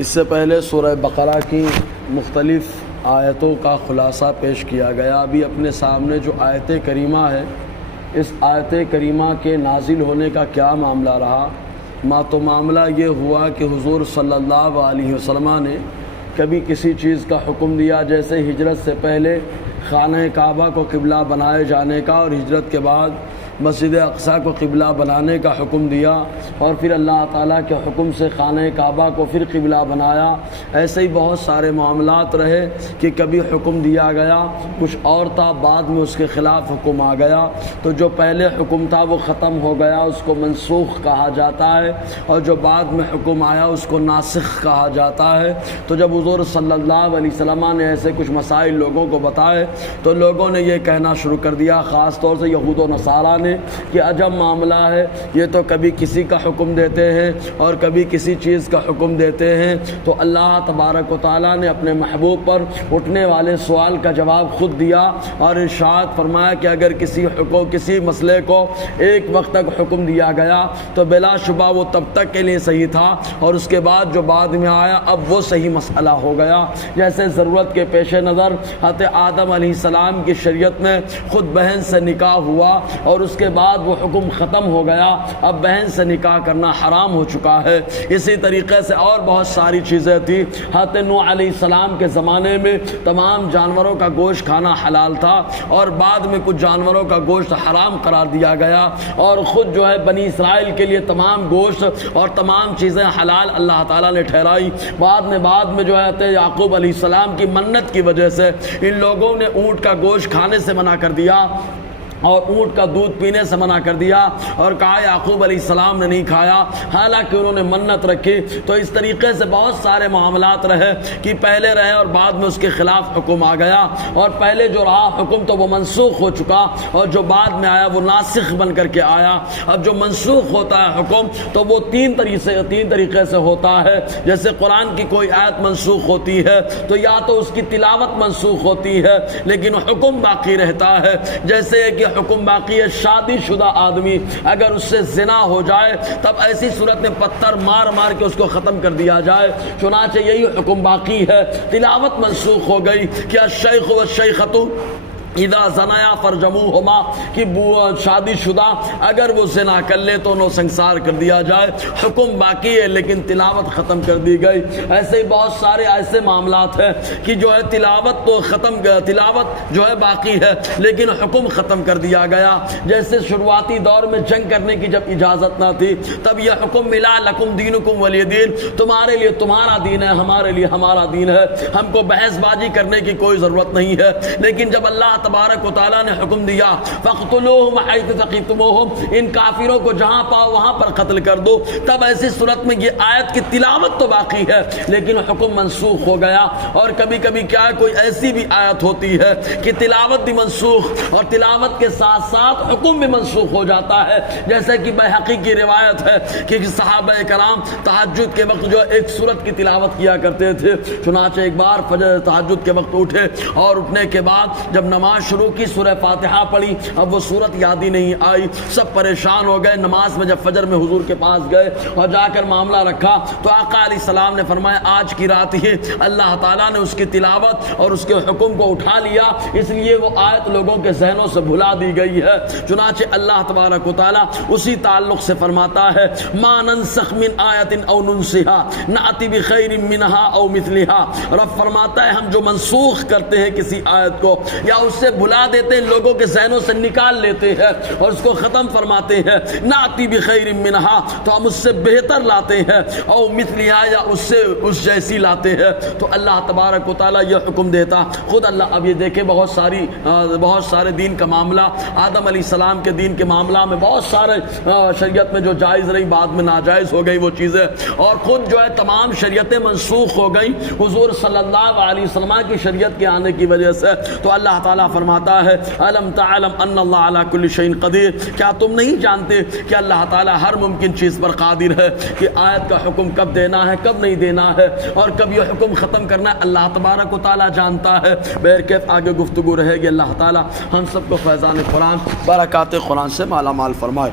اس سے پہلے سورہ بقرہ کی مختلف آیتوں کا خلاصہ پیش کیا گیا۔ ابھی اپنے سامنے جو آیت کریمہ ہے، اس آیت کریمہ کے نازل ہونے کا کیا معاملہ رہا؟ تو معاملہ یہ ہوا کہ حضور صلی اللہ علیہ وسلم نے کبھی کسی چیز کا حکم دیا، جیسے ہجرت سے پہلے خانہ کعبہ کو قبلہ بنائے جانے کا، اور ہجرت کے بعد مسجد اقصیٰ کو قبلہ بنانے کا حکم دیا، اور پھر اللہ تعالیٰ کے حکم سے خانہ کعبہ کو پھر قبلہ بنایا۔ ایسے ہی بہت سارے معاملات رہے کہ کبھی حکم دیا گیا کچھ اور تھا، بعد میں اس کے خلاف حکم آ گیا، تو جو پہلے حکم تھا وہ ختم ہو گیا، اس کو منسوخ کہا جاتا ہے، اور جو بعد میں حکم آیا اس کو ناسخ کہا جاتا ہے۔ تو جب حضور صلی اللہ علیہ وسلم نے ایسے کچھ مسائل لوگوں کو بتائے تو لوگوں نے یہ کہنا شروع کر دیا، خاص طور سے یہود و نصارہ نے، کہ عجب معاملہ ہے، یہ تو کبھی کسی کا حکم دیتے ہیں اور کبھی کسی چیز کا حکم دیتے ہیں۔ تو اللہ تبارک و تعالیٰ نے اپنے محبوب پر اٹھنے والے سوال کا جواب خود دیا، اور ارشاد فرمایا کہ اگر کسی مسئلے کو ایک وقت تک حکم دیا گیا تو بلا شبہ وہ تب تک کے لیے صحیح تھا، اور اس کے بعد جو بعد میں آیا اب وہ صحیح مسئلہ ہو گیا۔ جیسے ضرورت کے پیش نظر حضرت آدم علیہ السلام کی شریعت میں خود بہن سے نکاح ہوا، اور اس کے بعد وہ حکم ختم ہو گیا، اب بہن سے نکاح کرنا حرام ہو چکا ہے۔ اسی طریقے سے اور بہت ساری چیزیں تھیں۔ حضرت نوح علیہ السلام کے زمانے میں تمام جانوروں کا گوشت کھانا حلال تھا، اور بعد میں کچھ جانوروں کا گوشت حرام قرار دیا گیا، اور خود جو ہے بنی اسرائیل کے لیے تمام گوشت اور تمام چیزیں حلال اللہ تعالیٰ نے ٹھہرائی۔ بعد میں جو ہے حضرت یعقوب علیہ السلام کی منت کی وجہ سے ان لوگوں نے اونٹ کا گوشت کھانے سے منع کر دیا، اور اونٹ کا دودھ پینے سے منع کر دیا، اور کہا یعقوب علیہ السلام نے نہیں کھایا، حالانکہ انہوں نے منت رکھی۔ تو اس طریقے سے بہت سارے معاملات رہے کہ پہلے رہے اور بعد میں اس کے خلاف حکم آ گیا، اور پہلے جو رہا حکم تو وہ منسوخ ہو چکا، اور جو بعد میں آیا وہ ناسخ بن کر کے آیا۔ اب جو منسوخ ہوتا ہے حکم تو وہ تین طریقے سے ہوتا ہے۔ جیسے قرآن کی کوئی آیت منسوخ ہوتی ہے تو یا تو اس کی تلاوت منسوخ ہوتی ہے لیکن حکم باقی رہتا ہے۔ جیسے کہ حکم باقی ہے، شادی شدہ آدمی اگر اس سے زنا ہو جائے تب ایسی صورت میں پتھر مار مار کے اس کو ختم کر دیا جائے، چنانچہ یہی حکم باقی ہے۔ تلاوت منسوخ ہو گئی کہ الشیخ والشیخۃ اذا زنایا فرجموہما، کہ شادی شدہ اگر وہ زنا کر لے تو انہیں سنسار کر دیا جائے، حکم باقی ہے لیکن تلاوت ختم کر دی گئی۔ ایسے ہی بہت سارے ایسے معاملات ہیں کہ جو ہے تلاوت جو ہے باقی ہے لیکن حکم ختم کر دیا گیا۔ جیسے شروعاتی دور میں جنگ کرنے کی جب اجازت نہ تھی تب یہ حکم ملا، لکم دینکم ولی دین، تمہارے لیے تمہارا دین ہے، ہمارے لیے ہمارا دین ہے، ہم کو بحث بازی کرنے کی کوئی ضرورت نہیں ہے۔ لیکن جب اللہ تبارک و تعالیٰ نے حکم دیا فَاقْتُلُوهُمْ حَيْثُ ثَقِفْتُمُوهُمْ، ان کافروں کو جہاں پاؤ وہاں پر قتل کر دو، تب ایسی صورت میں یہ آیت کی تلاوت تو باقی ہے لیکن حکم منسوخ ہو گیا۔ اور کبھی کبھی کیا ہے، کوئی ایسی بھی آیت ہوتی ہے کہ تلاوت بھی منسوخ اور تلاوت کے ساتھ ساتھ حکم بھی منسوخ ہو جاتا ہے۔ جیسے کہ بیہقی کی روایت ہے کہ صحابہ کرام تہجد کے وقت جو ایک سورت کی تلاوت کیا کرتے تھے، چنانچہ ایک بار فجر تہجد کے وقت اٹھے، اور اٹھنے کے بعد جب نماز شروع کی سورہ فاتحہ پڑھی، اب وہ سورت یاد ہی نہیں آئی، سب پریشان ہو گئے۔ نماز میں جب فجر میں حضور کے پاس گئے اور جا کر معاملہ رکھا تو آقا علیہ السلام نے فرمایا آج کی رات ہی اللہ تعالیٰ نے اس کی تلاوت اور اس کے حکم کو اٹھا لیا، اس لیے وہ آیت لوگوں کے ذہنوں سے بھلا دی گئی ہے۔ چنانچہ اللہ تبارک و تعالیٰ اسی تعلق سے فرماتا ہے ما ننسخ من آیت او ننسها نأتی بخیر منہا او مثلہا، رب فرماتا ہے ہم جو منسوخ کرتے ہیں کسی آیت کو یا اس سے بھلا دیتے ہیں، لوگوں کے ذہنوں سے نکال لیتے ہیں اور اس کو ختم فرماتے ہیں، ناتی بخیر منہا، تو ہم اس سے بہتر لاتے ہیں، او مثلہا، یا اس جیسی لاتے ہیں۔ تو اللہ تبارک و تعالیٰ یہ حکم دیتا خود اللہ۔ اب یہ دیکھیں بہت سارے دین کا معاملہ، آدم علیہ السلام کے دین کے معاملہ میں بہت سارے شریعت میں جو جائز رہی بعد میں ناجائز ہو گئی وہ چیزیں، اور خود جو ہے تمام شریعتیں منسوخ ہو گئی حضور صلی اللہ علیہ وسلم کی شریعت کے آنے کی وجہ سے۔ تو اللہ تعالیٰ فرماتا ہے الم تعلم ان اللہ علی کل شیء قدیر، کیا تم نہیں جانتے کہ اللہ تعالیٰ ہر ممکن چیز پر قادر ہے، کہ آیت کا حکم کب دینا ہے کب نہیں دینا ہے اور کب یہ حکم ختم کرنا ہے اللہ تبارک و تعالیٰ جانتا ہے۔ بہرکیف آگے گفتگو رہے گی، اللہ تعالیٰ ہم سب کو فیضان قرآن برکات قرآن سے مالا مال فرمائے۔